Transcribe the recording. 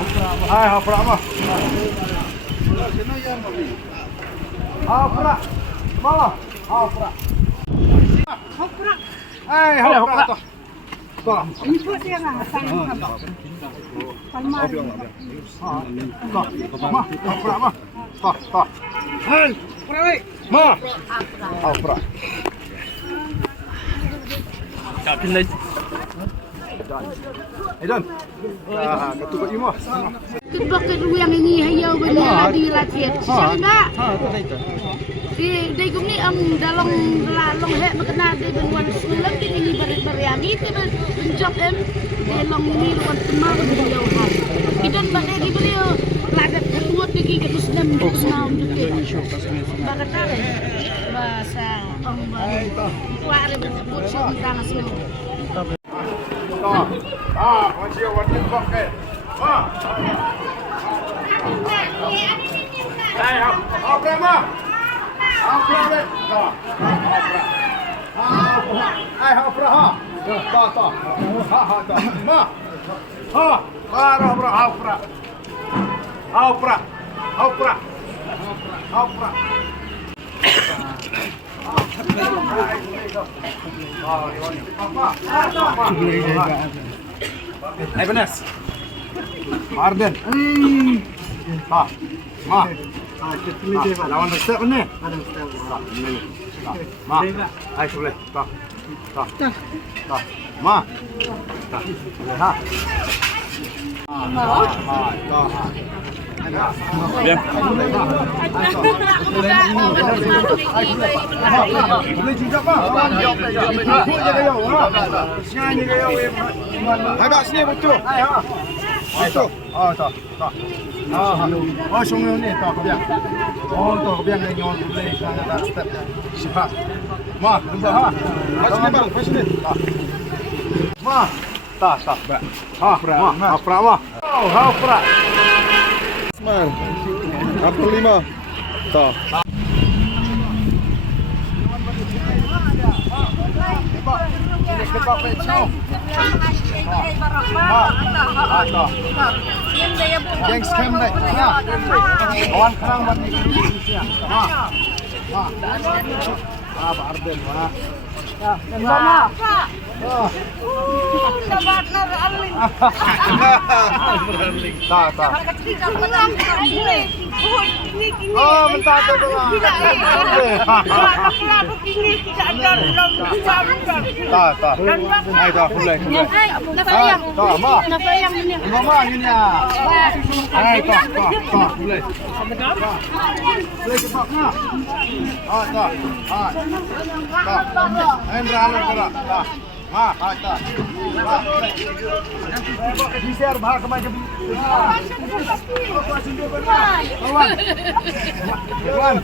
Hai, hapra mah. Hapra. Mama, hapra. Hapra. Hai, hapra. Toh. Ini po siya nga. Palma. Ma, hapra mah. Toh. Han. Ma. Hapra. Kapin lang. Idan. Ketupat lima. Bakit yang ini hayaw banya di rakyat. Siya nga. Di gumni ang dalong he makana di benwan sulam di ini bariani di benjok em di long ini luan temang di hayaw ha. Idan bakit di beliau lagat ketuat di muslim di kenal di bakatare bahasa ang kuare bersebut tentang semua. Macam warna kok ke? Hai, hapra mah. Hapra deh. Hai, hapra ha. Ta. Ha. Ma. Ha. Hapra. Hai Benas. Arden. Ma. Lawan besar ni. Ma. Hai boleh. Ta. Ma. Ta. Ha. Bien. Boleh juga pak. Agak sini betul. Betul. Tak. Oh, sungguh ni tak kebiang. Oh, tak kebiang ni nyon boleh sana step. Sihat. Ma, tunggu ha. Sini bang, sini. Ma. Tak. Ha, pra. Oh, ha, pra. Ismail. Apa 5? Tak. Geng scam deh. Kawan kerang buat Indonesia. Pak Arden, Pak. Ya, sama. Tak. Oh, mentah tu lah. Tak. Hai, tak boleh. Tak, ma. Mama ini ya. Hai, tak. Boleh. Boleh cepat nak. Tak. Hai, beralih gerak. Tak. Tak. Di share bahag macam Wan.